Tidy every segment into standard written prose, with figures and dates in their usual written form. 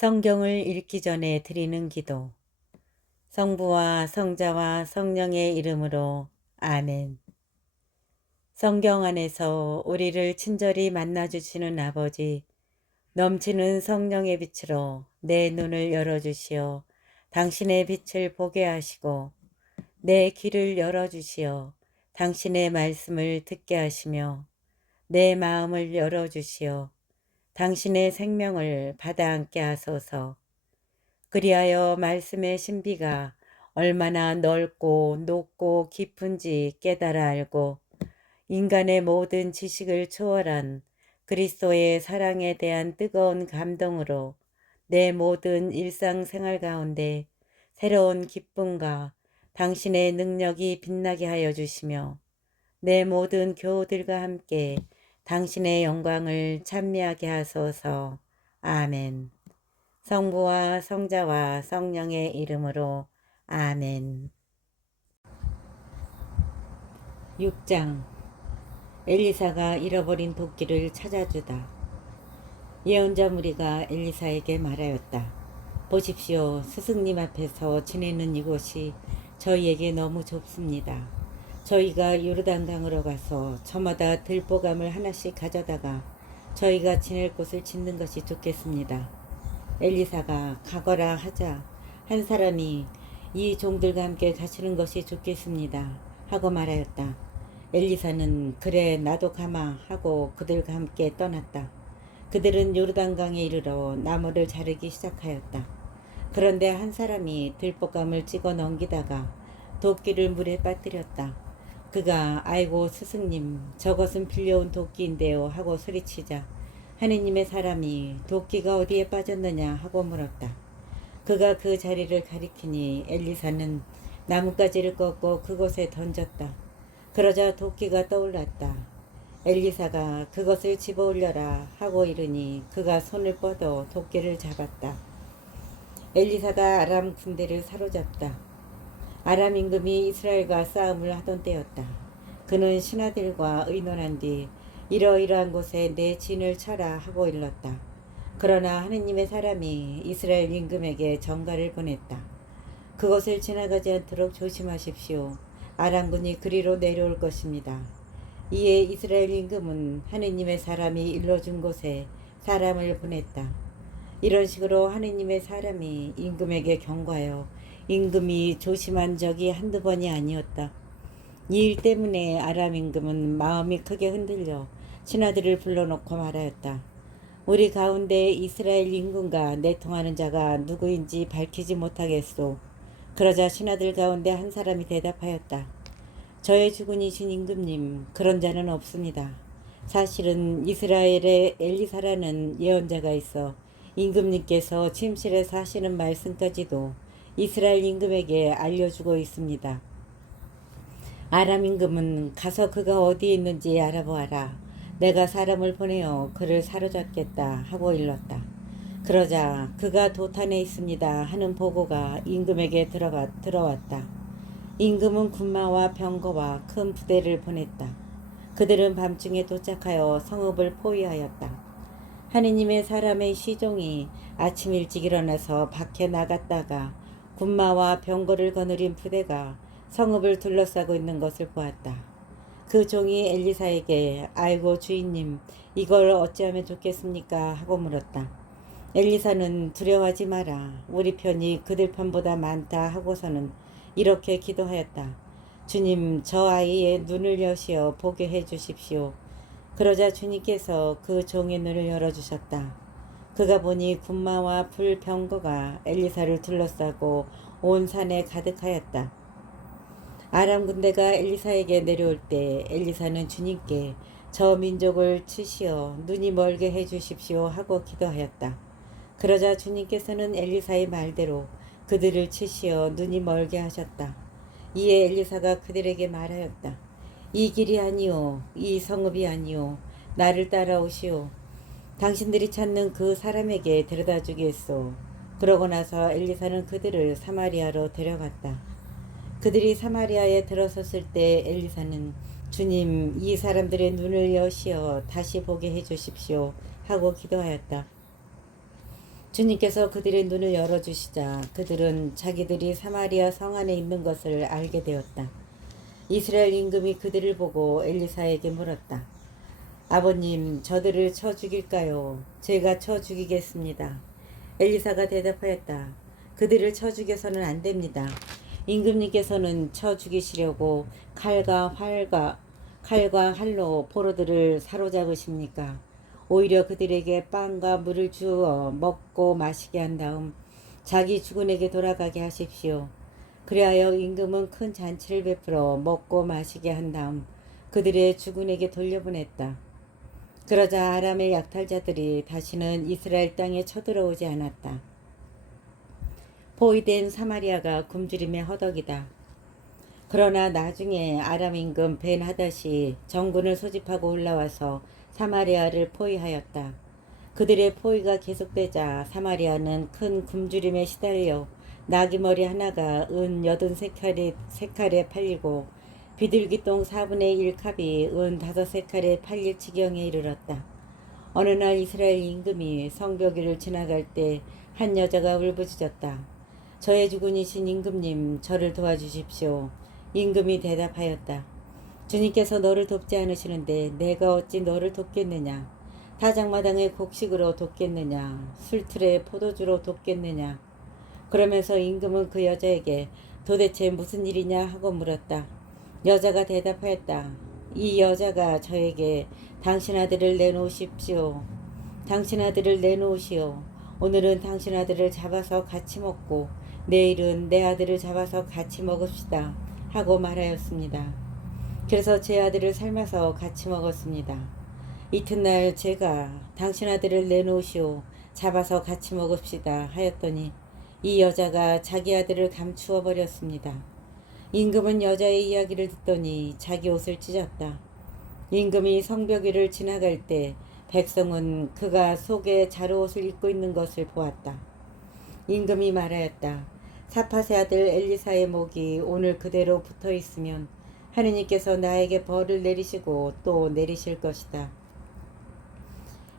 성경을 읽기 전에 드리는 기도. 성부와 성자와 성령의 이름으로 아멘. 성경 안에서 우리를 친절히 만나주시는 아버지, 넘치는 성령의 빛으로 내 눈을 열어주시어 당신의 빛을 보게 하시고 내 귀를 열어주시어 당신의 말씀을 듣게 하시며 내 마음을 열어주시어 당신의 생명을 받아 안게 하소서. 그리하여 말씀의 신비가 얼마나 넓고 높고 깊은지 깨달아 알고 인간의 모든 지식을 초월한 그리스도의 사랑에 대한 뜨거운 감동으로 내 모든 일상생활 가운데 새로운 기쁨과 당신의 능력이 빛나게 하여 주시며 내 모든 교우들과 함께 당신의 영광을 찬미하게 하소서. 아멘. 성부와 성자와 성령의 이름으로 아멘. 6장. 엘리사가 잃어버린 도끼를 찾아주다. 예언자 무리가 엘리사에게 말하였다. 보십시오. 스승님 앞에서 지내는 이곳이 저희에게 너무 좁습니다. 저희가 요르단강으로 가서 저마다 들보감을 하나씩 가져다가 저희가 지낼 곳을 짓는 것이 좋겠습니다. 엘리사가 가거라 하자 한 사람이 이 종들과 함께 가시는 것이 좋겠습니다 하고 말하였다. 엘리사는 그래 나도 가마 하고 그들과 함께 떠났다. 그들은 요르단강에 이르러 나무를 자르기 시작하였다. 그런데 한 사람이 들볶음을 찍어 넘기다가 도끼를 물에 빠뜨렸다. 그가 아이고 스승님 저것은 빌려온 도끼인데요 하고 소리치자 하느님의 사람이 도끼가 어디에 빠졌느냐 하고 물었다. 그가 그 자리를 가리키니 엘리사는 나뭇가지를 꺾고 그곳에 던졌다. 그러자 도끼가 떠올랐다. 엘리사가 그것을 집어 올려라 하고 이르니 그가 손을 뻗어 도끼를 잡았다. 엘리사가 아람 군대를 사로잡다. 아람 임금이 이스라엘과 싸움을 하던 때였다. 그는 신하들과 의논한 뒤 이러이러한 곳에 내 진을 쳐라 하고 일렀다. 그러나 하느님의 사람이 이스라엘 임금에게 전가를 보냈다. 그것을 지나가지 않도록 조심하십시오. 아람군이 그리로 내려올 것입니다. 이에 이스라엘 임금은 하느님의 사람이 일러준 곳에 사람을 보냈다. 이런 식으로 하느님의 사람이 임금에게 경고하여 임금이 조심한 적이 한두 번이 아니었다. 이 일 때문에 아람 임금은 마음이 크게 흔들려 신하들을 불러놓고 말하였다. 우리 가운데 이스라엘 임금과 내통하는 자가 누구인지 밝히지 못하겠소. 그러자 신하들 가운데 한 사람이 대답하였다. 저의 주군이신 임금님, 그런 자는 없습니다. 사실은 이스라엘에 엘리사라는 예언자가 있어 임금님께서 침실에 사시는 말씀까지도 이스라엘 임금에게 알려주고 있습니다. 아람 임금은 가서 그가 어디에 있는지 알아보아라. 내가 사람을 보내어 그를 사로잡겠다 하고 일렀다. 그러자 그가 도탄에 있습니다 하는 보고가 임금에게 들어왔다. 임금은 군마와 병거와 큰 부대를 보냈다. 그들은 밤중에 도착하여 성읍을 포위하였다. 하느님의 사람의 시종이 아침 일찍 일어나서 밖에 나갔다가 군마와 병거를 거느린 부대가 성읍을 둘러싸고 있는 것을 보았다. 그 종이 엘리사에게 아이고 주인님 이걸 어찌하면 좋겠습니까 하고 물었다. 엘리사는 두려워하지 마라. 우리 편이 그들 편보다 많다 하고서는 이렇게 기도하였다. 주님 저 아이의 눈을 여시어 보게 해 주십시오. 그러자 주님께서 그 종의 눈을 열어주셨다. 그가 보니 군마와 불병거가 엘리사를 둘러싸고 온 산에 가득하였다. 아람 군대가 엘리사에게 내려올 때 엘리사는 주님께 저 민족을 치시어 눈이 멀게 해 주십시오 하고 기도하였다. 그러자 주님께서는 엘리사의 말대로 그들을 치시어 눈이 멀게 하셨다. 이에 엘리사가 그들에게 말하였다. 이 길이 아니오, 이 성읍이 아니오, 나를 따라오시오. 당신들이 찾는 그 사람에게 데려다 주겠소. 그러고 나서 엘리사는 그들을 사마리아로 데려갔다. 그들이 사마리아에 들어섰을 때 엘리사는 주님 이 사람들의 눈을 여시어 다시 보게 해 주십시오 하고 기도하였다. 주님께서 그들의 눈을 열어주시자 그들은 자기들이 사마리아 성 안에 있는 것을 알게 되었다. 이스라엘 임금이 그들을 보고 엘리사에게 물었다. 아버님, 저들을 쳐 죽일까요? 제가 쳐 죽이겠습니다. 엘리사가 대답하였다. 그들을 쳐 죽여서는 안 됩니다. 임금님께서는 쳐 죽이시려고 칼과 활로 포로들을 사로잡으십니까? 오히려 그들에게 빵과 물을 주어 먹고 마시게 한 다음 자기 주군에게 돌아가게 하십시오. 그리하여 임금은 큰 잔치를 베풀어 먹고 마시게 한 다음 그들의 주군에게 돌려보냈다. 그러자 아람의 약탈자들이 다시는 이스라엘 땅에 쳐들어오지 않았다. 포위된 사마리아가 굶주림의 허덕이다. 그러나 나중에 아람 임금 벤하닷이 정군을 소집하고 올라와서 사마리아를 포위하였다. 그들의 포위가 계속되자 사마리아는 큰 굶주림에 시달려 나귀머리 하나가 은 83칼에 팔리고 비둘기똥 4분의 1컵이 은 5세칼에 팔릴 지경에 이르렀다. 어느 날 이스라엘 임금이 성벽위를 지나갈 때 한 여자가 울부짖었다. 저의 주군이신 임금님, 저를 도와주십시오. 임금이 대답하였다. 주님께서 너를 돕지 않으시는데 내가 어찌 너를 돕겠느냐. 다장마당의 곡식으로 돕겠느냐. 술틀의 포도주로 돕겠느냐. 그러면서 임금은 그 여자에게 도대체 무슨 일이냐 하고 물었다. 여자가 대답하였다. 이 여자가 저에게 당신 아들을 내놓으십시오. 당신 아들을 내놓으시오. 오늘은 당신 아들을 잡아서 같이 먹고 내일은 내 아들을 잡아서 같이 먹읍시다 하고 말하였습니다. 그래서 제 아들을 삶아서 같이 먹었습니다. 이튿날 제가 당신 아들을 내놓으시오. 잡아서 같이 먹읍시다 하였더니 이 여자가 자기 아들을 감추어 버렸습니다. 임금은 여자의 이야기를 듣더니 자기 옷을 찢었다. 임금이 성벽 위를 지나갈 때 백성은 그가 속에 자루옷을 입고 있는 것을 보았다. 임금이 말하였다. 사팟의 아들 엘리사의 목이 오늘 그대로 붙어 있으면 하느님께서 나에게 벌을 내리시고 또 내리실 것이다.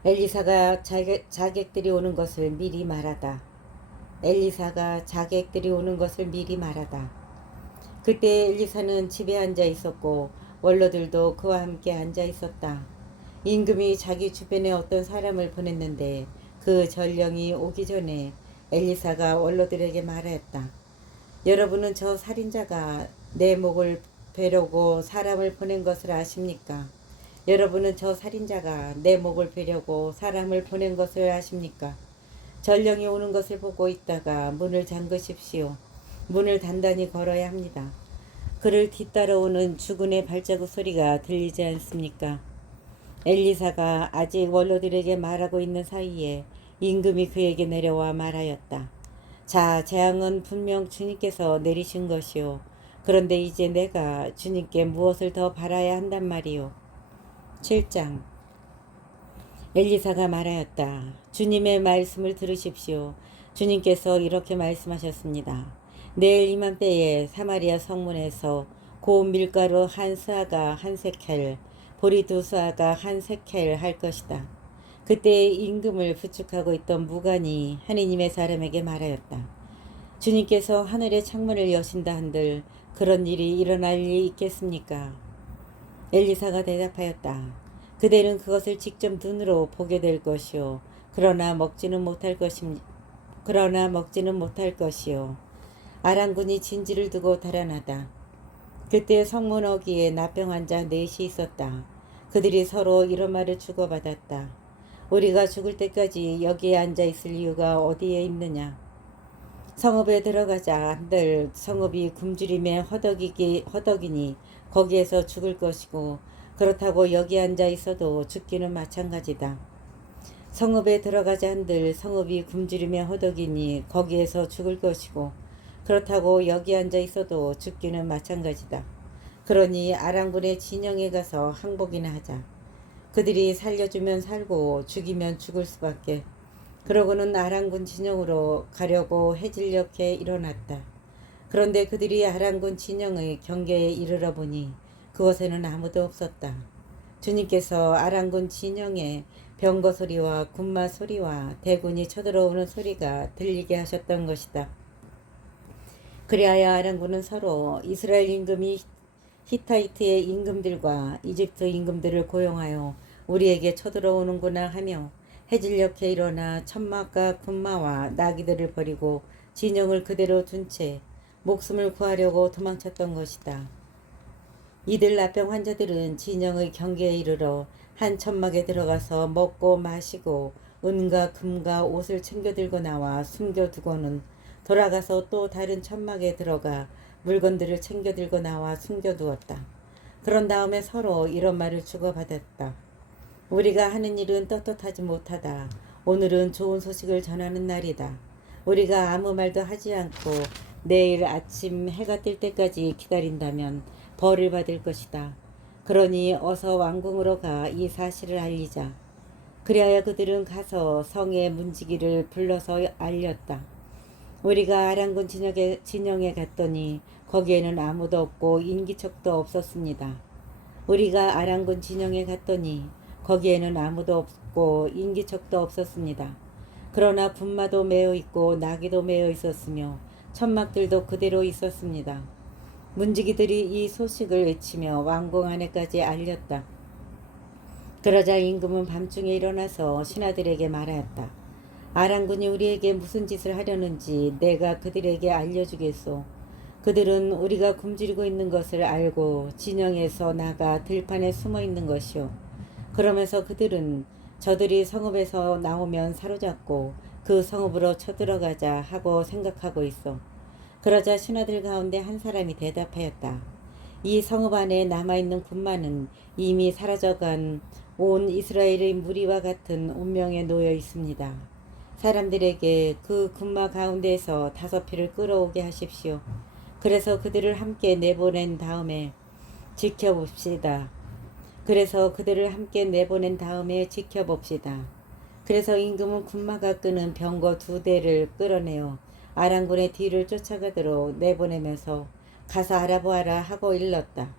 엘리사가 자객들이 오는 것을 미리 말하다. 엘리사가 자객들이 오는 것을 미리 말하다. 그때 엘리사는 집에 앉아 있었고 원로들도 그와 함께 앉아 있었다. 임금이 자기 주변에 어떤 사람을 보냈는데 그 전령이 오기 전에 엘리사가 원로들에게 말하였다. 여러분은 저 살인자가 내 목을 베려고 사람을 보낸 것을 아십니까? 여러분은 저 살인자가 내 목을 베려고 사람을 보낸 것을 아십니까? 전령이 오는 것을 보고 있다가 문을 잠그십시오. 문을 단단히 걸어야 합니다. 그를 뒤따라오는 주군의 발자국 소리가 들리지 않습니까? 엘리사가 아직 원로들에게 말하고 있는 사이에 임금이 그에게 내려와 말하였다. 자, 재앙은 분명 주님께서 내리신 것이요. 그런데 이제 내가 주님께 무엇을 더 바라야 한단 말이요. 7장. 엘리사가 말하였다. 주님의 말씀을 들으십시오. 주님께서 이렇게 말씀하셨습니다. 내일 이맘때에 사마리아 성문에서 고운 밀가루 한 스아가 한 세켈, 보리 두 스아가 한 세켈 할 것이다. 그때 임금을 부축하고 있던 무관이 하느님의 사람에게 말하였다. 주님께서 하늘의 창문을 여신다 한들 그런 일이 일어날 일이 있겠습니까? 엘리사가 대답하였다. 그대는 그것을 직접 눈으로 보게 될 것이요. 그러나 먹지는 못할 것이요. 아람군이 진지를 두고 달아나다. 그때 성문 어귀에 나병 환자 넷이 있었다. 그들이 서로 이런 말을 주고받았다. 우리가 죽을 때까지 여기에 앉아 있을 이유가 어디에 있느냐. 성읍에 들어가자 한들 성읍이 굶주림의 허덕이니 거기에서 죽을 것이고 그렇다고 여기 앉아 있어도 죽기는 마찬가지다. 성읍에 들어가자 한들 성읍이 굶주림의 허덕이니 거기에서 죽을 것이고 그렇다고 여기 앉아 있어도 죽기는 마찬가지다. 그러니 아람군의 진영에 가서 항복이나 하자. 그들이 살려주면 살고 죽이면 죽을 수밖에. 그러고는 아람군 진영으로 가려고 해질녘에 일어났다. 그런데 그들이 아람군 진영의 경계에 이르러 보니 그곳에는 아무도 없었다. 주님께서 아람군 진영에 병거 소리와 군마 소리와 대군이 쳐들어오는 소리가 들리게 하셨던 것이다. 그리하여 아랑군은 서로 이스라엘 임금이 히타이트의 임금들과 이집트 임금들을 고용하여 우리에게 쳐들어오는구나 하며 해질녘에 일어나 천막과 군마와 나귀들을 버리고 진영을 그대로 둔 채 목숨을 구하려고 도망쳤던 것이다. 이들 나병 환자들은 진영의 경계에 이르러 한 천막에 들어가서 먹고 마시고 은과 금과 옷을 챙겨 들고 나와 숨겨두고는 돌아가서 또 다른 천막에 들어가 물건들을 챙겨 들고 나와 숨겨두었다. 그런 다음에 서로 이런 말을 주고받았다. 우리가 하는 일은 떳떳하지 못하다. 오늘은 좋은 소식을 전하는 날이다. 우리가 아무 말도 하지 않고 내일 아침 해가 뜰 때까지 기다린다면 벌을 받을 것이다. 그러니 어서 왕궁으로 가 이 사실을 알리자. 그리하여 그들은 가서 성의 문지기를 불러서 알렸다. 우리가 아랑군 진영에 갔더니 거기에는 아무도 없고 인기척도 없었습니다. 우리가 아랑군 진영에 갔더니 거기에는 아무도 없고 인기척도 없었습니다. 그러나 군마도 메어 있고 나귀도 메어 있었으며 천막들도 그대로 있었습니다. 문지기들이 이 소식을 외치며 왕궁 안에까지 알렸다. 그러자 임금은 밤중에 일어나서 신하들에게 말하였다. 아랑군이 우리에게 무슨 짓을 하려는지 내가 그들에게 알려주겠소. 그들은 우리가 굶주리고 있는 것을 알고 진영에서 나가 들판에 숨어 있는 것이오. 그러면서 그들은 저들이 성읍에서 나오면 사로잡고 그 성읍으로 쳐들어가자 하고 생각하고 있어. 그러자 신하들 가운데 한 사람이 대답하였다. 이 성읍 안에 남아있는 군마는 이미 사라져간 온 이스라엘의 무리와 같은 운명에 놓여 있습니다. 사람들에게 그 군마 가운데에서 5피를 끌어오게 하십시오. 그래서 그들을 함께 내보낸 다음에 지켜봅시다. 그래서 임금은 군마가 끄는 병거 2대를 끌어내어 아랑군의 뒤를 쫓아가도록 내보내면서 가서 알아보아라 하고 일렀다.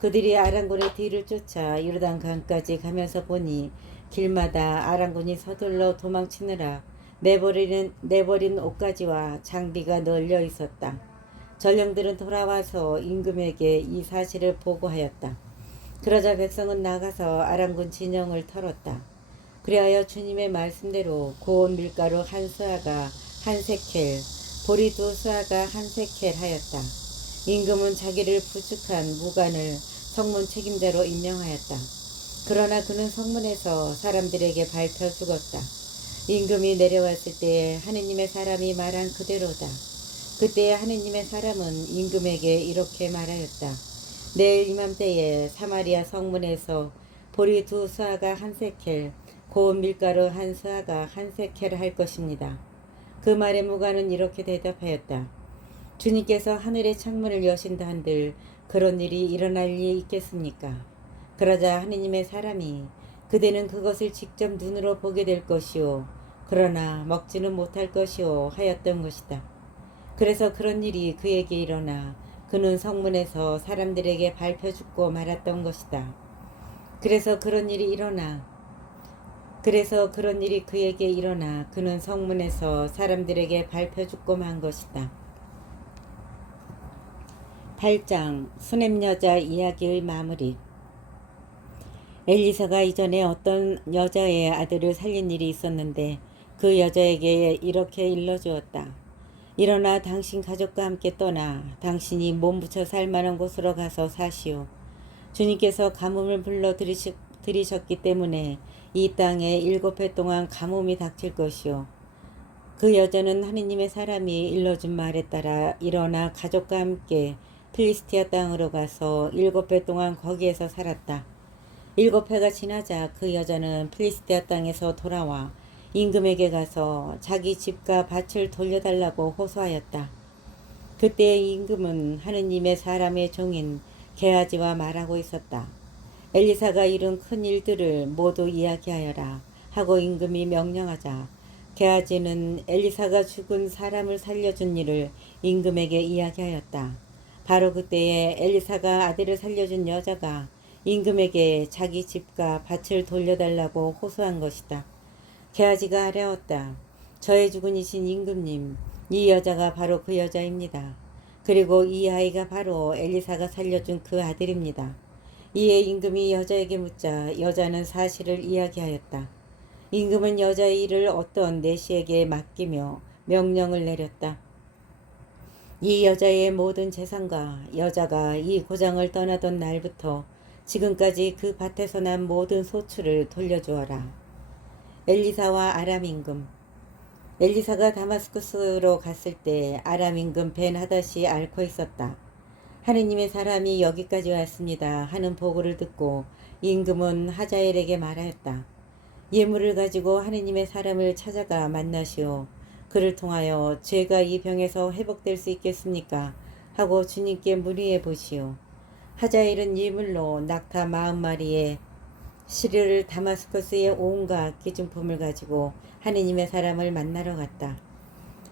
그들이 아랑군의 뒤를 쫓아 요르단 강까지 가면서 보니 길마다 아랑군이 서둘러 도망치느라 내버린 옷가지와 장비가 널려 있었다. 전령들은 돌아와서 임금에게 이 사실을 보고하였다. 그러자 백성은 나가서 아랑군 진영을 털었다. 그리하여 주님의 말씀대로 고운 밀가루 1스아가 1세켈, 보리 2스아가 1세켈 하였다. 임금은 자기를 부축한 무관을 성문 책임자로 임명하였다. 그러나 그는 성문에서 사람들에게 밟혀 죽었다. 임금이 내려왔을 때에 하느님의 사람이 말한 그대로다. 그때 하느님의 사람은 임금에게 이렇게 말하였다. 내일 이맘때에 사마리아 성문에서 보리 2스아가 1세켈, 고운 밀가루 1스아가 1세켈 할 것입니다. 그 말에 무관은 이렇게 대답하였다. 주님께서 하늘의 창문을 여신다 한들 그런 일이 일어날 리 있겠습니까? 그러자 하느님의 사람이 그대는 그것을 직접 눈으로 보게 될 것이요 그러나 먹지는 못할 것이요 하였던 것이다. 그래서 그런 일이 그에게 일어나 그는 성문에서 사람들에게 밟혀 죽고 말았던 것이다. 그래서 그런 일이 그에게 일어나 그는 성문에서 사람들에게 밟혀 죽고 만 것이다. 8장 수넴 여자 이야기의 마무리. 엘리사가 이전에 어떤 여자의 아들을 살린 일이 있었는데 그 여자에게 이렇게 일러주었다. 일어나 당신 가족과 함께 떠나 당신이 몸 붙여 살 만한 곳으로 가서 사시오. 주님께서 가뭄을 불러 들이셨기 때문에 이 땅에 7해 동안 가뭄이 닥칠 것이오. 그 여자는 하느님의 사람이 일러준 말에 따라 일어나 가족과 함께 필리스티아 땅으로 가서 7해 동안 거기에서 살았다. 7해가 지나자 그 여자는 필리스티아 땅에서 돌아와 임금에게 가서 자기 집과 밭을 돌려달라고 호소하였다. 그때 임금은 하느님의 사람의 종인 게하지와 말하고 있었다. 엘리사가 이룬 큰 일들을 모두 이야기하여라 하고 임금이 명령하자 게하지는 엘리사가 죽은 사람을 살려준 일을 임금에게 이야기하였다. 바로 그때에 엘리사가 아들을 살려준 여자가 임금에게 자기 집과 밭을 돌려달라고 호소한 것이다. 게하지가 아뢰었다. 저의 주군이신 임금님, 이 여자가 바로 그 여자입니다. 그리고 이 아이가 바로 엘리사가 살려준 그 아들입니다. 이에 임금이 여자에게 묻자 여자는 사실을 이야기하였다. 임금은 여자의 일을 어떤 내시에게 맡기며 명령을 내렸다. 이 여자의 모든 재산과 여자가 이 고장을 떠나던 날부터 지금까지 그 밭에서 난 모든 소출을 돌려주어라. 엘리사와 아람 임금. 엘리사가 다마스쿠스로 갔을 때 아람 임금 벤하닷이 앓고 있었다. 하느님의 사람이 여기까지 왔습니다 하는 보고를 듣고 임금은 하자엘에게 말하였다. 예물을 가지고 하느님의 사람을 찾아가 만나시오. 그를 통하여 죄가 이 병에서 회복될 수 있겠습니까? 하고 주님께 문의해 보시오. 하자엘은 예물로 낙타 40마리에 시르를 다마스커스의 온갖 기중품을 가지고 하느님의 사람을 만나러 갔다.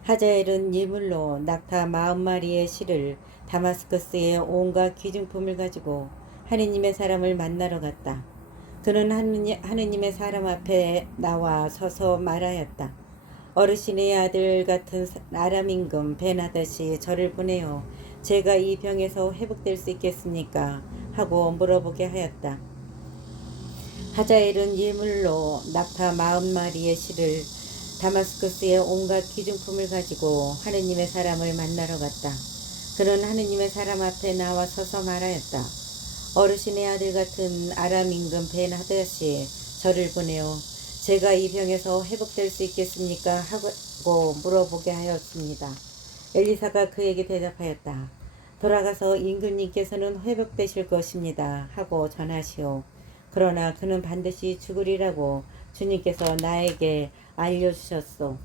하자엘은 예물로 낙타 40마리의 시를 다마스커스의 온갖 기중품을 가지고 하느님의 사람을 만나러 갔다. 그는 하느님의 사람 앞에 나와 서서 말하였다. 어르신의 아들 같은 아람 임금 벤하닷이 저를 보내어 제가 이 병에서 회복될 수 있겠습니까? 하고 물어보게 하였다. 하자엘은 예물로 낙타 40마리의 실을 다마스쿠스의 온갖 기중품을 가지고 하느님의 사람을 만나러 갔다. 그는 하느님의 사람 앞에 나와 서서 말하였다. 어르신의 아들 같은 아람 임금 벤하닷이 저를 보내어 제가 이 병에서 회복될 수 있겠습니까? 하고 물어보게 하였습니다. 엘리사가 그에게 대답하였다. 돌아가서 임금님께서는 회복되실 것입니다. 하고 전하시오. 그러나 그는 반드시 죽으리라고 주님께서 나에게 알려주셨소.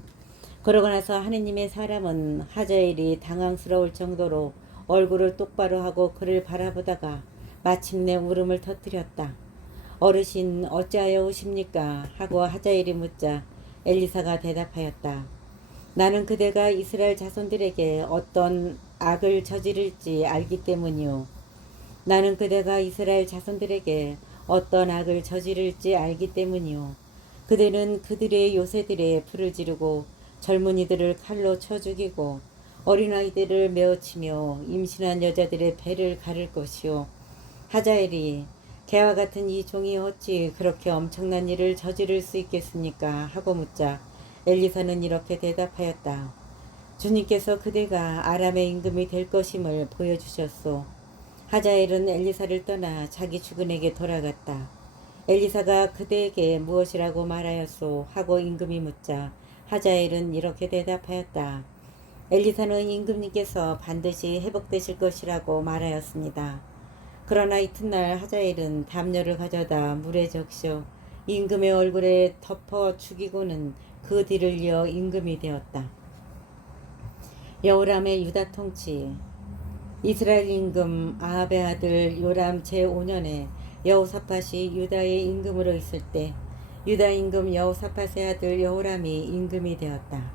그러고 나서 하느님의 사람은 하자엘이 당황스러울 정도로 얼굴을 똑바로 하고 그를 바라보다가 마침내 울음을 터뜨렸다. 어르신 어찌하여 오십니까? 하고 하자엘이 묻자 엘리사가 대답하였다. 나는 그대가 이스라엘 자손들에게 어떤 악을 저지를지 알기 때문이요. 나는 그대가 이스라엘 자손들에게 어떤 악을 저지를지 알기 때문이요. 그대는 그들의 요새들의 불을 지르고 젊은이들을 칼로 쳐 죽이고 어린아이들을 메어치며 임신한 여자들의 배를 가를 것이요. 하자엘이 개와 같은 이 종이 어찌 그렇게 엄청난 일을 저지를 수 있겠습니까? 하고 묻자 엘리사는 이렇게 대답하였다. 주님께서 그대가 아람의 임금이 될 것임을 보여주셨소. 하자엘은 엘리사를 떠나 자기 주군에게 돌아갔다. 엘리사가 그대에게 무엇이라고 말하였소? 하고 임금이 묻자 하자엘은 이렇게 대답하였다. 엘리사는 임금님께서 반드시 회복되실 것이라고 말하였습니다. 그러나 이튿날 하자엘은 담요를 가져다 물에 적셔 임금의 얼굴에 덮어 죽이고는 그 뒤를 이어 임금이 되었다. 여호람의 유다 통치. 이스라엘 임금 아합의 아들 요람 제5년에 여호사밧이 유다의 임금으로 있을 때 유다 임금 여호사밧의 아들 여호람이 임금이 되었다.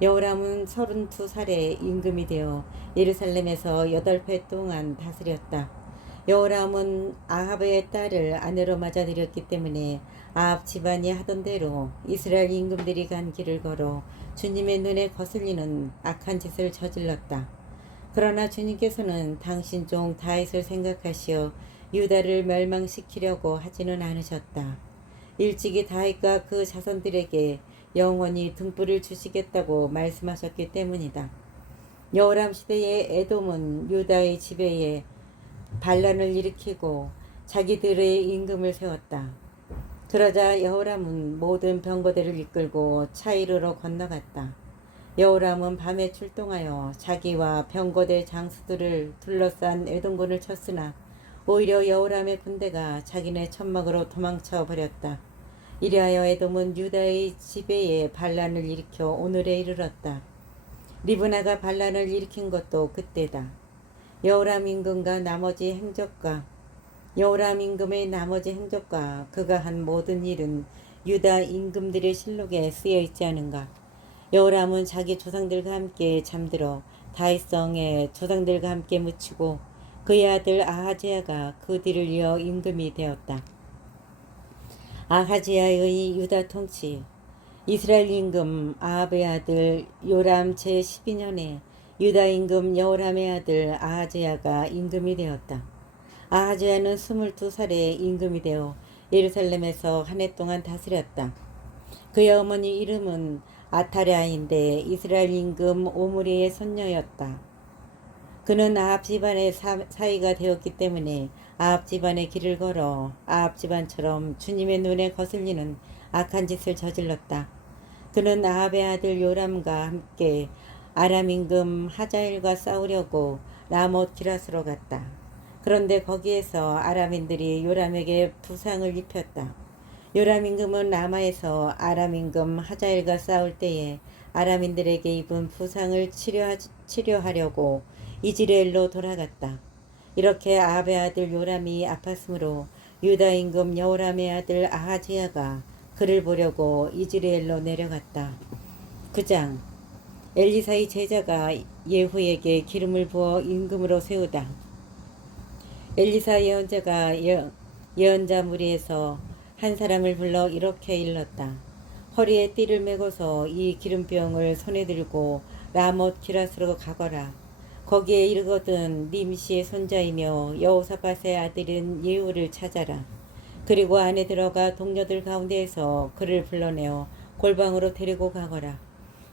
여호람은 32살에 임금이 되어 예루살렘에서 8회 동안 다스렸다. 여호람은 아합의 딸을 아내로 맞아들였기 때문에 아합 집안이 하던 대로 이스라엘 임금들이 간 길을 걸어 주님의 눈에 거슬리는 악한 짓을 저질렀다. 그러나 주님께서는 당신 종 다윗을 생각하시어 유다를 멸망시키려고 하지는 않으셨다. 일찍이 다윗과 그 자손들에게 영원히 등불을 주시겠다고 말씀하셨기 때문이다. 여호람 시대의 에돔은 유다의 지배에 반란을 일으키고 자기들의 임금을 세웠다. 그러자 여호람은 모든 병거들을 이끌고 차이르로 건너갔다. 여호람은 밤에 출동하여 자기와 병거대 장수들을 둘러싼 에돔군을 쳤으나 오히려 여호람의 군대가 자기네 천막으로 도망쳐 버렸다. 이리하여 에돔은 유다의 지배에 반란을 일으켜 오늘에 이르렀다. 리브나가 반란을 일으킨 것도 그때다. 여호람 임금의 나머지 행적과 그가 한 모든 일은 유다 임금들의 실록에 쓰여 있지 않은가. 여호람은 자기 조상들과 함께 잠들어 다윗성에 조상들과 함께 묻히고 그의 아들 아하지야가 그 뒤를 이어 임금이 되었다. 아하지야의 유다 통치. 이스라엘 임금 아합의 아들 요람 제12년에 유다 임금 여호람의 아들 아하지야가 임금이 되었다. 아하지야는 22살에 임금이 되어 예루살렘에서 한 해 동안 다스렸다. 그의 어머니 이름은 아타랴인데 이스라엘 임금 오므리의 손녀였다. 그는 아합 집안의 사이가 되었기 때문에 아합 집안의 길을 걸어 아합 집안처럼 주님의 눈에 거슬리는 악한 짓을 저질렀다. 그는 아합의 아들 요람과 함께 아람 임금 하자일과 싸우려고 라못 기라스로 갔다. 그런데 거기에서 아람인들이 요람에게 부상을 입혔다. 요람 임금은 라마에서 아람 임금 하자일과 싸울 때에 아람인들에게 입은 부상을 치료하려고 이즈레엘로 돌아갔다. 이렇게 아합의 아들 요람이 아팠으므로 유다 임금 여호람의 아들 아하지야가 그를 보려고 이즈레엘로 내려갔다. 9장. 엘리사의 제자가 예후에게 기름을 부어 임금으로 세우다. 엘리사 예언자가 예언자 무리에서 한 사람을 불러 이렇게 일렀다. 허리에 띠를 메고서 이 기름병을 손에 들고 라못 기라스로 가거라. 거기에 이르거든 님시의 손자이며 여호사밧의 아들인 예후를 찾아라. 그리고 안에 들어가 동료들 가운데에서 그를 불러내어 골방으로 데리고 가거라.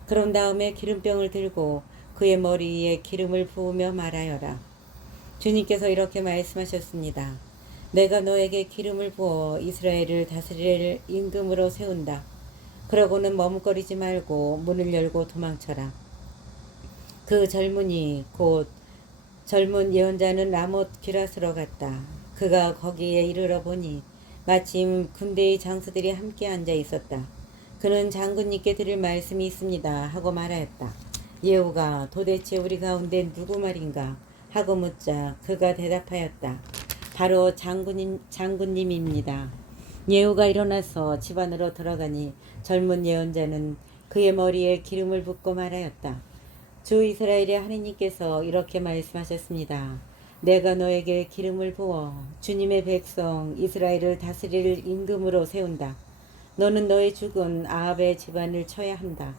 그런 다음에 기름병을 들고 그의 머리 위에 기름을 부으며 말하여라. 주님께서 이렇게 말씀하셨습니다. 내가 너에게 기름을 부어 이스라엘을 다스릴 임금으로 세운다. 그러고는 머뭇거리지 말고 문을 열고 도망쳐라. 그 젊은이 곧 젊은 예언자는 라못 기라스로 갔다. 그가 거기에 이르러 보니 마침 군대의 장수들이 함께 앉아 있었다. 그는 장군님께 드릴 말씀이 있습니다 하고 말하였다. 예후가 도대체 우리 가운데 누구 말인가 하고 묻자 그가 대답하였다. 바로 장군님입니다. 예후가 일어나서 집 안으로 들어가니 젊은 예언자는 그의 머리에 기름을 붓고 말하였다. 주 이스라엘의 하느님께서 이렇게 말씀하셨습니다. 내가 너에게 기름을 부어 주님의 백성 이스라엘을 다스릴 임금으로 세운다. 너는 너의 죽은 아합의 집안을 쳐야 한다.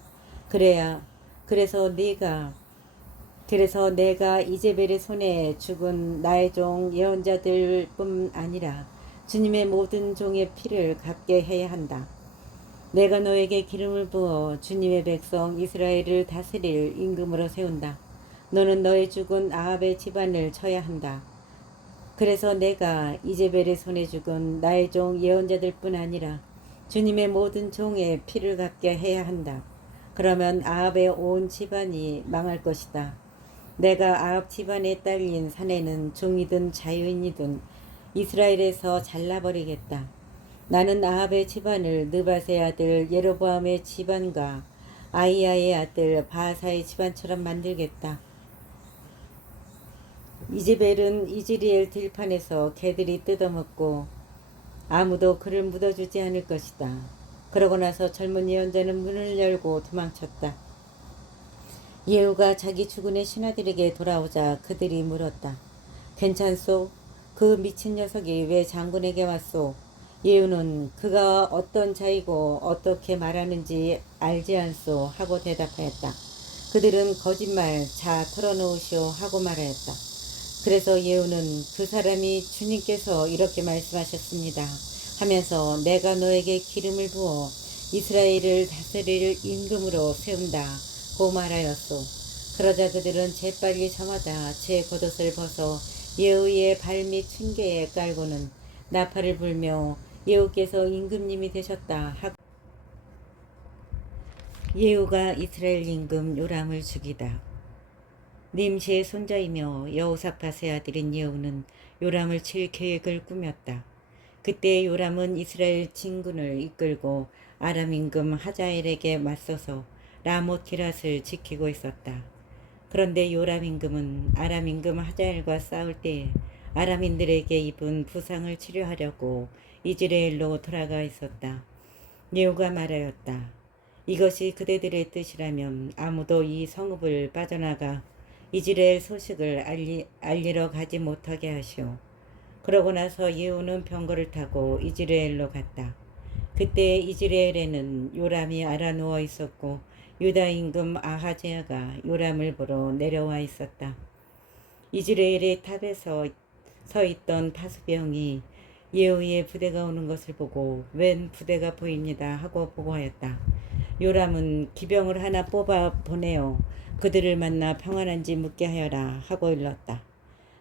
그래서 내가 이제벨의 손에 죽은 나의 종 예언자들뿐 아니라 주님의 모든 종의 피를 갚게 해야 한다. 내가 너에게 기름을 부어 주님의 백성 이스라엘을 다스릴 임금으로 세운다. 너는 너의 죽은 아합의 집안을 쳐야 한다. 그래서 내가 이제벨의 손에 죽은 나의 종 예언자들뿐 아니라 주님의 모든 종의 피를 갚게 해야 한다. 그러면 아합의 온 집안이 망할 것이다. 내가 아합 집안에 딸린 사내는 종이든 자유인이든 이스라엘에서 잘라버리겠다. 나는 아합의 집안을 느밧의 아들 예로보암의 집안과 아이야의 아들 바하사의 집안처럼 만들겠다. 이즈벨은 이즈리엘 들판에서 개들이 뜯어먹고 아무도 그를 묻어주지 않을 것이다. 그러고 나서 젊은 예언자는 문을 열고 도망쳤다. 예후가 자기 주군의 신하들에게 돌아오자 그들이 물었다. 괜찮소? 그 미친 녀석이 왜 장군에게 왔소? 예후는 그가 어떤 자이고 어떻게 말하는지 알지 않소 하고 대답하였다. 그들은 거짓말 자 털어놓으시오 하고 말하였다. 그래서 예후는 그 사람이 주님께서 이렇게 말씀하셨습니다 하면서 내가 너에게 기름을 부어 이스라엘을 다스릴 임금으로 세운다 고 말하였소. 그러자 그들은 재빨리 저마다 제 겉옷을 벗어 예후의 발밑 층계에 깔고는 나팔을 불며 예후께서 임금님이 되셨다 하고 예후가 이스라엘 임금 요람을 죽이다. 님시의 손자이며 여호사밧의 아들인 예후는 요람을 칠 계획을 꾸몄다. 그때 요람은 이스라엘 진군을 이끌고 아람 임금 하자엘에게 맞서서 라못 기랏을 지키고 있었다. 그런데 요람 임금은 아람 임금 하자엘과 싸울 때에 아람인들에게 입은 부상을 치료하려고 이즈레엘로 돌아가 있었다. 예후가 말하였다. 이것이 그대들의 뜻이라면 아무도 이 성읍을 빠져나가 이스라엘 소식을 알리러 가지 못하게 하시오. 그러고 나서 예후는 병거를 타고 이스라엘로 갔다. 그때 이스라엘에는 요람이 알아누워 있었고 유다 임금 아하제아가 요람을 보러 내려와 있었다. 이스라엘의 탑에서 서 있던 파수병이 예후의 부대가 오는 것을 보고 웬 부대가 보입니다 하고 보고하였다. 요람은 기병을 하나 뽑아 보내어 그들을 만나 평안한지 묻게 하여라 하고 일렀다.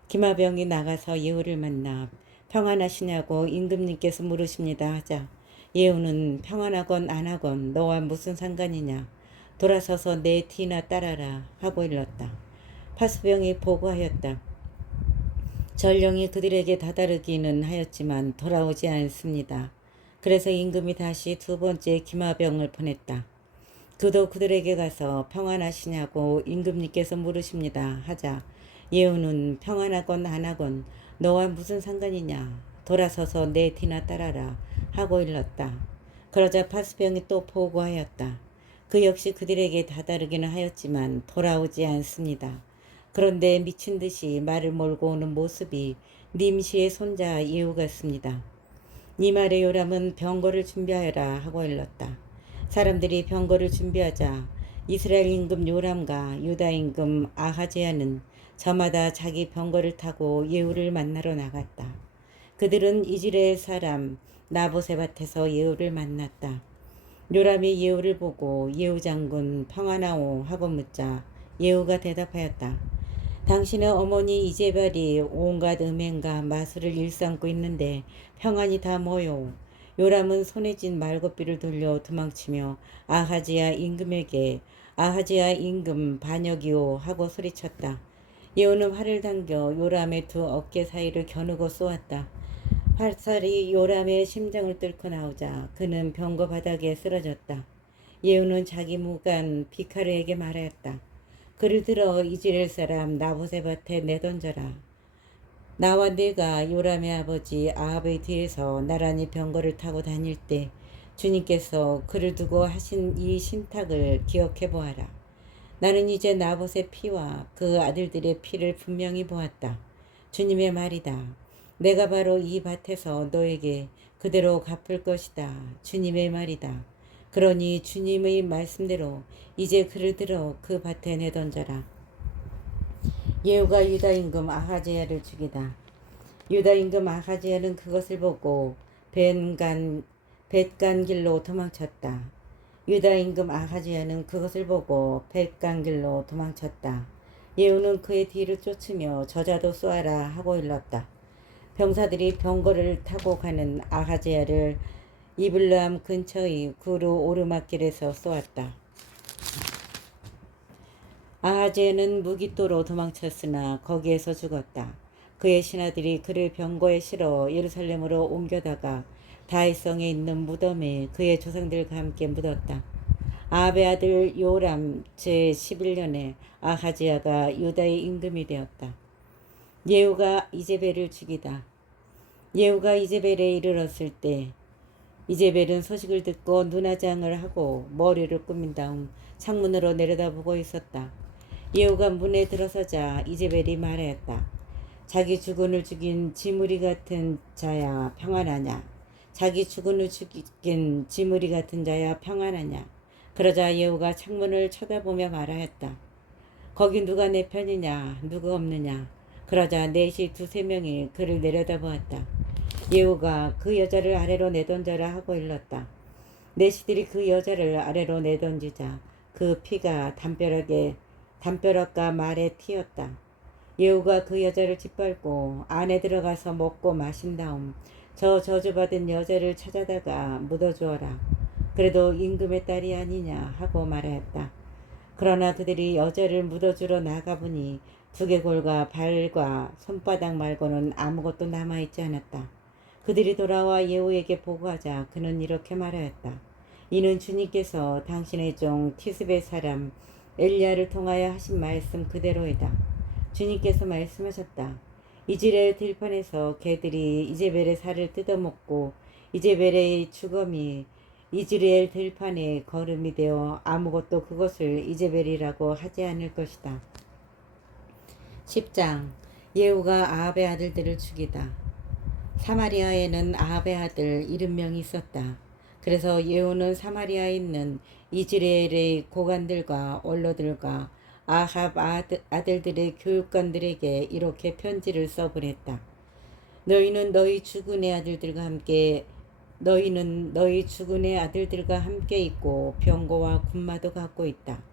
기마병이 나가서 예후를 만나 평안하시냐고 임금님께서 물으십니다 하자 예후는 평안하건 안 하건 너와 무슨 상관이냐 돌아서서 내 뒤나 따라라 하고 일렀다. 파수병이 보고하였다. 전령이 그들에게 다다르기는 하였지만 돌아오지 않습니다. 그래서 임금이 다시 두 번째 기마병을 보냈다. 그도 그들에게 가서 평안하시냐고 임금님께서 물으십니다 하자 예후는 평안하건 안 하건 너와 무슨 상관이냐 돌아서서 내 뒤나 따라라 하고 일렀다. 그러자 파수병이 또 보고하였다. 그 역시 그들에게 다다르기는 하였지만 돌아오지 않습니다. 그런데 미친 듯이 말을 몰고 오는 모습이 님시의 손자 예후 같습니다. 이 말에 요람은 병거를 준비하여라 하고 일렀다. 사람들이 병거를 준비하자 이스라엘 임금 요람과 유다 임금 아하제아는 저마다 자기 병거를 타고 예후를 만나러 나갔다. 그들은 이스라엘 사람 나보세밭에서 예후를 만났다. 요람이 예후를 보고 예후 장군 평안하오 하고 묻자 예후가 대답하였다. 당신의 어머니 이제벨이 온갖 음행과 마술을 일삼고 있는데 평안이 다 뭐요? 요람은 손에 쥔 말것비를 돌려 도망치며 아하지야 임금에게 아하지야 임금 반역이오 하고 소리쳤다. 예후는 활을 당겨 요람의 두 어깨 사이를 겨누고 쏘았다. 활살이 요람의 심장을 뚫고 나오자 그는 병거 바닥에 쓰러졌다. 예후는 자기 무관 비카르에게 말하였다. 그를 들어 이스라엘 사람 나보세밭에 내던져라. 나와 네가 요람의 아버지 아합의 뒤에서 나란히 병거를 타고 다닐 때 주님께서 그를 두고 하신 이 신탁을 기억해 보아라. 나는 이제 나봇의 피와 그 아들들의 피를 분명히 보았다. 주님의 말이다. 내가 바로 이 밭에서 너에게 그대로 갚을 것이다. 주님의 말이다. 그러니 주님의 말씀대로 이제 그를 들어 그 밭에 내던져라. 예후가 유다 임금 아하제아를 죽이다. 유다 임금 아하제아는 그것을 보고 벳간 길로 도망쳤다. 유다 임금 아하제아는 그것을 보고 벳간 길로 도망쳤다. 예후는 그의 뒤를 쫓으며 저자도 쏘아라 하고 일렀다. 병사들이 병거를 타고 가는 아하제아를 이블람 근처의 구루 오르막길에서 쏘았다. 아하제아는 무기토로 도망쳤으나 거기에서 죽었다. 그의 신하들이 그를 병거에 실어 예루살렘으로 옮겨다가 다윗성에 있는 무덤에 그의 조상들과 함께 묻었다. 아합의 아들 요람 제11년에 아하지야가 유다의 임금이 되었다. 예후가 이제벨을 죽이다. 예후가 이제벨에 이르렀을 때 이제벨은 소식을 듣고 눈화장을 하고 머리를 꾸민 다음 창문으로 내려다보고 있었다. 예후가 문에 들어서자 이제벨이 말하였다. 자기 주군을 죽인 지무리 같은 자야 평안하냐? 자기 주군을 죽인 지무리 같은 자야 평안하냐? 그러자 예후가 창문을 쳐다보며 말하였다. 거기 누가 내 편이냐? 누가 없느냐? 그러자 넷이 두세 명이 그를 내려다보았다. 예후가 그 여자를 아래로 내던져라 하고 일렀다. 넷이들이 그 여자를 아래로 내던지자 그 피가 담벼락과 말에 튀었다. 예후가 그 여자를 짓밟고 안에 들어가서 먹고 마신 다음 저 저주받은 여자를 찾아다가 묻어주어라. 그래도 임금의 딸이 아니냐 하고 말하였다. 그러나 그들이 여자를 묻어주러 나가보니 두개골과 발과 손바닥 말고는 아무것도 남아있지 않았다. 그들이 돌아와 예후에게 보고하자 그는 이렇게 말하였다. 이는 주님께서 당신의 종 티스베 사람 엘리야를 통하여 하신 말씀 그대로이다. 주님께서 말씀하셨다. 이스라엘 들판에서 개들이 이제벨의 살을 뜯어먹고 이제벨의 주검이 이스라엘 들판에 거름이 되어 아무것도 그것을 이제벨이라고 하지 않을 것이다. 10장. 예후가 아합의 아들들을 죽이다. 사마리아에는 아합의 아들 70명이 있었다. 그래서 예후는 사마리아에 있는 이즈레엘의 고관들과 원로들과 아합 아들들의 교육관들에게 이렇게 편지를 써보냈다. 너희는 너희 죽은의 아들들과 함께 있고 병거와 군마도 갖고 있다.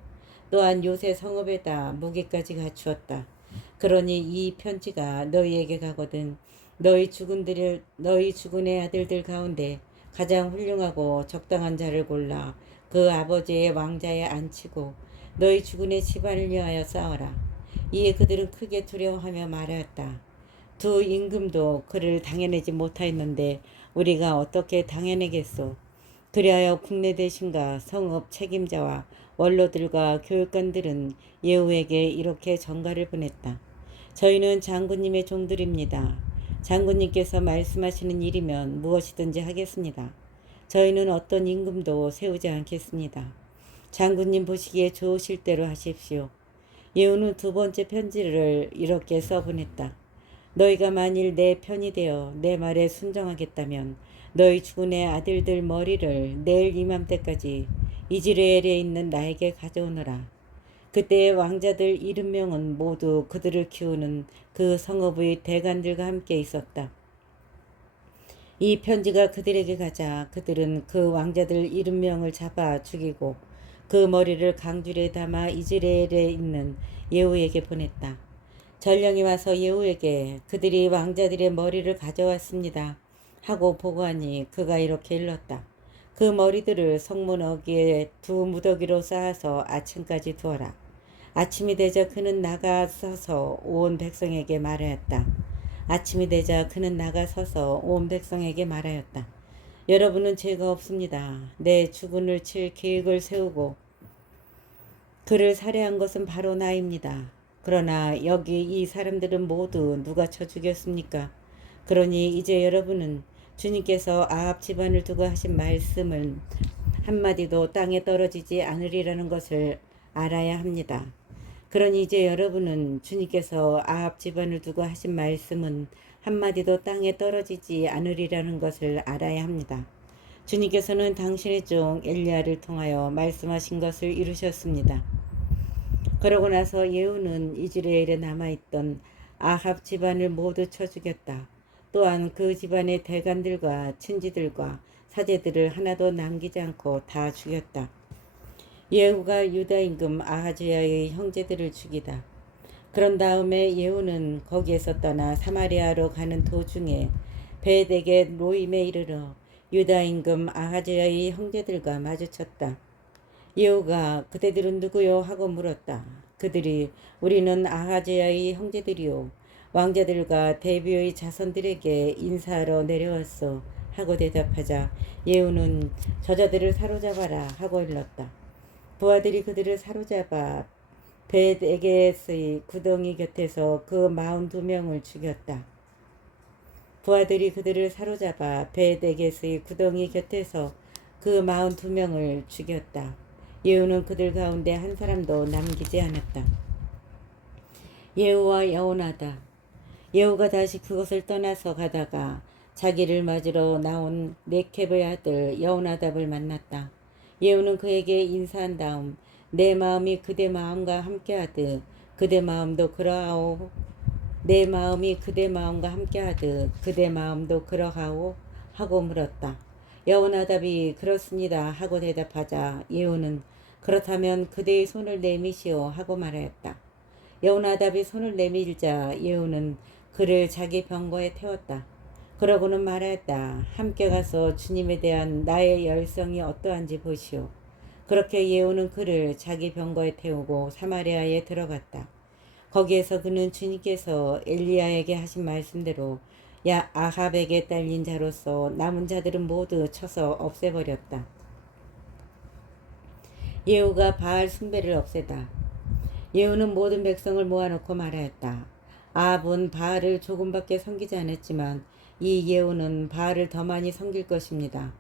또한 요새 성읍에다 무기까지 갖추었다. 그러니 이 편지가 너희에게 가거든 너희 죽은의 아들들 가운데 가장 훌륭하고 적당한 자를 골라 그 아버지의 왕자에 앉히고 너희 죽은의 집안을 위하여 싸워라. 이에 그들은 크게 두려워하며 말하였다. 두 임금도 그를 당해내지 못하였는데 우리가 어떻게 당해내겠소? 그리하여 국내 대신과 성읍 책임자와 원로들과 교육관들은 예후에게 이렇게 전가를 보냈다. 저희는 장군님의 종들입니다. 장군님께서 말씀하시는 일이면 무엇이든지 하겠습니다. 저희는 어떤 임금도 세우지 않겠습니다. 장군님 보시기에 좋으실 대로 하십시오. 예후는 두 번째 편지를 이렇게 써보냈다. 너희가 만일 내 편이 되어 내 말에 순종하겠다면 너희 죽은의 아들들 머리를 내일 이맘때까지 이즈레엘에 있는 나에게 가져오너라. 그때의 왕자들 70명은 모두 그들을 키우는 그 성읍의 대관들과 함께 있었다. 이 편지가 그들에게 가자 그들은 그 왕자들 70명을 잡아 죽이고 그 머리를 강줄에 담아 이즈레엘에 있는 예후에게 보냈다. 전령이 와서 예후에게 그들이 왕자들의 머리를 가져왔습니다 하고 보고하니 그가 이렇게 일렀다. 그 머리들을 성문 어귀에 두 무더기로 쌓아서 아침까지 두어라. 아침이 되자 그는 나가서서 온 백성에게 말하였다. 여러분은 죄가 없습니다. 내 주군을 칠 계획을 세우고 그를 살해한 것은 바로 나입니다. 그러나 여기 이 사람들은 모두 누가 쳐 죽였습니까? 그러니 이제 여러분은 주님께서 아합 집안을 두고 하신 말씀은 한마디도 땅에 떨어지지 않으리라는 것을 알아야 합니다. 그러니 이제 여러분은 주님께서 아합 집안을 두고 하신 말씀은 한마디도 땅에 떨어지지 않으리라는 것을 알아야 합니다. 주님께서는 당신의 종 엘리야를 통하여 말씀하신 것을 이루셨습니다. 그러고 나서 예후는 이즈레엘에 남아있던 아합 집안을 모두 쳐 죽였다. 또한 그 집안의 대관들과 친지들과 사제들을 하나도 남기지 않고 다 죽였다. 예후가 유다 임금 아하즈야의 형제들을 죽이다. 그런 다음에 예후는 거기에서 떠나 사마리아로 가는 도중에 베덱의 로임에 이르러 유다 임금 아하즈야의 형제들과 마주쳤다. 예후가 그대들은 누구요? 하고 물었다. 그들이 우리는 아하즈야의 형제들이요 왕자들과 대비의 자손들에게 인사하러 내려왔소 하고 대답하자 예후는 저자들을 사로잡아라 하고 일렀다. 부하들이 그들을 사로잡아 벳에게스의 구덩이 곁에서 그 42명을 죽였다. 예후는 그들 가운데 한 사람도 남기지 않았다. 예후와 여호나답. 예후가 다시 그곳을 떠나서 가다가 자기를 맞으러 나온 레켑의 아들 여호나답을 만났다. 예후는 그에게 인사한 다음 내 마음이 그대 마음과 함께하듯 그대 마음도 그러하오. 하고 물었다. 여호나답이 그렇습니다 하고 대답하자 예후는 그렇다면 그대의 손을 내미시오 하고 말하였다. 여호나답이 손을 내밀자 예후는 그를 자기 병거에 태웠다. 그러고는 말하였다. 함께 가서 주님에 대한 나의 열성이 어떠한지 보시오. 그렇게 예후는 그를 자기 병거에 태우고 사마리아에 들어갔다. 거기에서 그는 주님께서 엘리야에게 하신 말씀대로 아합에게 딸린 자로서 남은 자들은 모두 쳐서 없애버렸다. 예후가 바알 숭배를 없애다. 예후는 모든 백성을 모아놓고 말하였다. 아합은 바알을 조금밖에 섬기지 않았지만 이 예후는 바알을 더 많이 섬길 것입니다.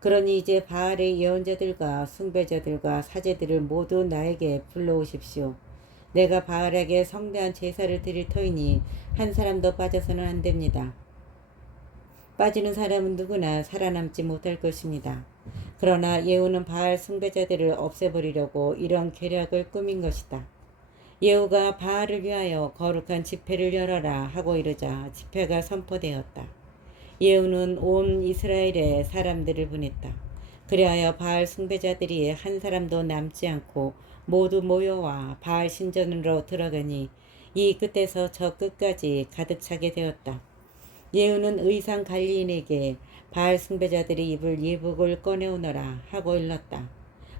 그러니 이제 바알의 예언자들과 숭배자들과 사제들을 모두 나에게 불러오십시오. 내가 바알에게 성대한 제사를 드릴 터이니 한 사람도 빠져서는 안 됩니다. 빠지는 사람은 누구나 살아남지 못할 것입니다. 그러나 예후는 바알 숭배자들을 없애버리려고 이런 계략을 꾸민 것이다. 예후가 바알을 위하여 거룩한 집회를 열어라 하고 이르자 집회가 선포되었다. 예후는 온 이스라엘에 사람들을 보냈다. 그리하여 바알 숭배자들이 한 사람도 남지 않고 모두 모여와 바알 신전으로 들어가니 이 끝에서 저 끝까지 가득 차게 되었다. 예후는 의상 관리인에게 바알 숭배자들이 입을 예복을 꺼내오너라 하고 일렀다.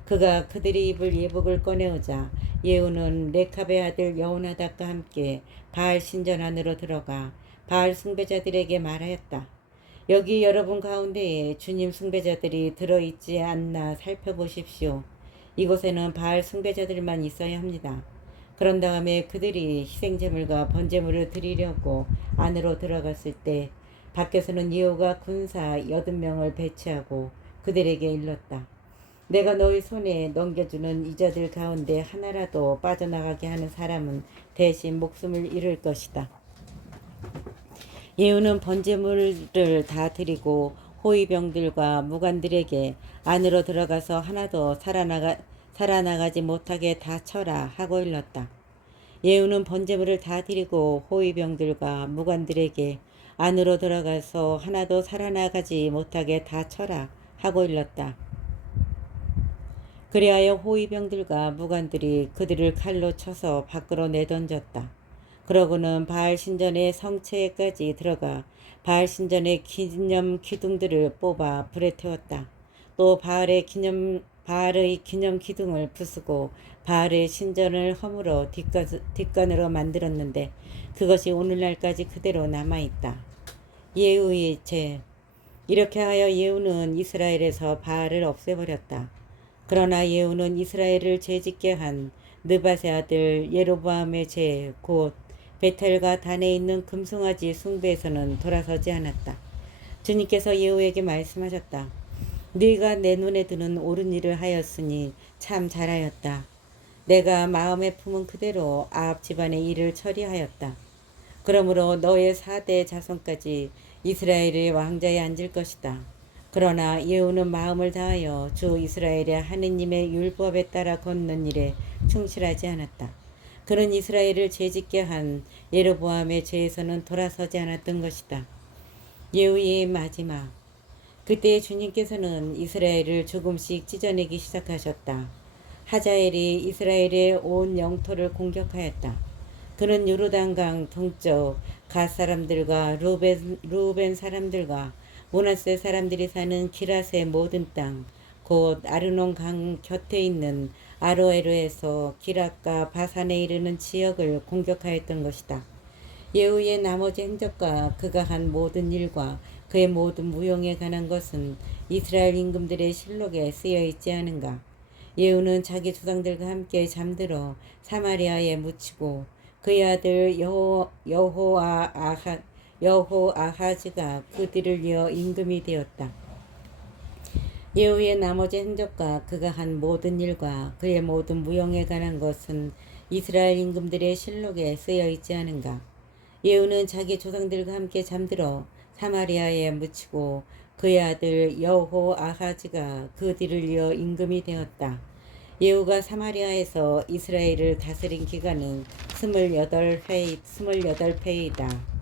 그가 그들이 입을 예복을 꺼내오자 예후는 레캅의 아들 여호나답과 함께 바알 신전 안으로 들어가 바알 숭배자들에게 말하였다. 여기 여러분 가운데에 주님 숭배자들이 들어있지 않나 살펴보십시오. 이곳에는 바알 숭배자들만 있어야 합니다. 그런 다음에 그들이 희생제물과 번제물을 드리려고 안으로 들어갔을 때 밖에서는 예후가 군사 80명을 배치하고 그들에게 일렀다. 내가 너희 손에 넘겨주는 이자들 가운데 하나라도 빠져나가게 하는 사람은 대신 목숨을 잃을 것이다. 예후는 번제물을 다 드리고 호위병들과 무관들에게 안으로 들어가서 하나도 살아나가지 못하게 다 쳐라 하고 일렀다. 예후는 번제물을 다 드리고 호위병들과 무관들에게 안으로 들어가서 하나도 살아나가지 못하게 다 쳐라 하고 일렀다. 그리하여 호위병들과 무관들이 그들을 칼로 쳐서 밖으로 내던졌다. 그러고는 바알 신전의 성체까지 들어가 바알 신전의 기념 기둥들을 뽑아 불에 태웠다. 또 바알의 기념 기둥을 부수고 바알의 신전을 허물어 뒷간으로 만들었는데 그것이 오늘날까지 그대로 남아있다. 예후의 죄. 이렇게 하여 예후는 이스라엘에서 바알을 없애버렸다. 그러나 예후는 이스라엘을 죄짓게 한 느밧의 아들 예로보암의 죄, 곧 베텔과 단에 있는 금송아지 숭배에서는 돌아서지 않았다. 주님께서 예후에게 말씀하셨다. 네가 내 눈에 드는 옳은 일을 하였으니 참 잘하였다. 내가 마음에 품은 그대로 아합 집안의 일을 처리하였다. 그러므로 너의 4대 자손까지 이스라엘의 왕자에 앉을 것이다. 그러나 예후는 마음을 다하여 주 이스라엘의 하느님의 율법에 따라 걷는 일에 충실하지 않았다. 그는 이스라엘을 죄짓게 한 예로보암의 죄에서는 돌아서지 않았던 것이다. 예후의 마지막. 그때 주님께서는 이스라엘을 조금씩 찢어내기 시작하셨다. 하자엘이 이스라엘의 온 영토를 공격하였다. 그는 요르단강 동쪽 갓 사람들과 루벤 사람들과 므낫세 사람들이 사는 기랏의 모든 땅, 곧 아르논 강 곁에 있는 아로에르에서 기랏과 바산에 이르는 지역을 공격하였던 것이다. 예후의 나머지 행적과 그가 한 모든 일과 그의 모든 무용에 관한 것은 이스라엘 임금들의 실록에 쓰여 있지 않은가. 예후는 자기 조상들과 함께 잠들어 사마리아에 묻히고 그의 아들 여호아하즈가 그 뒤를 이어 임금이 되었다. 예후의 나머지 행적과 그가 한 모든 일과 그의 모든 무용에 관한 것은 이스라엘 임금들의 실록에 쓰여 있지 않은가. 예후는 자기 조상들과 함께 잠들어 사마리아에 묻히고 그의 아들 여호아하즈가 그 뒤를 이어 임금이 되었다. 예후가 사마리아에서 이스라엘을 다스린 기간은 28회이다.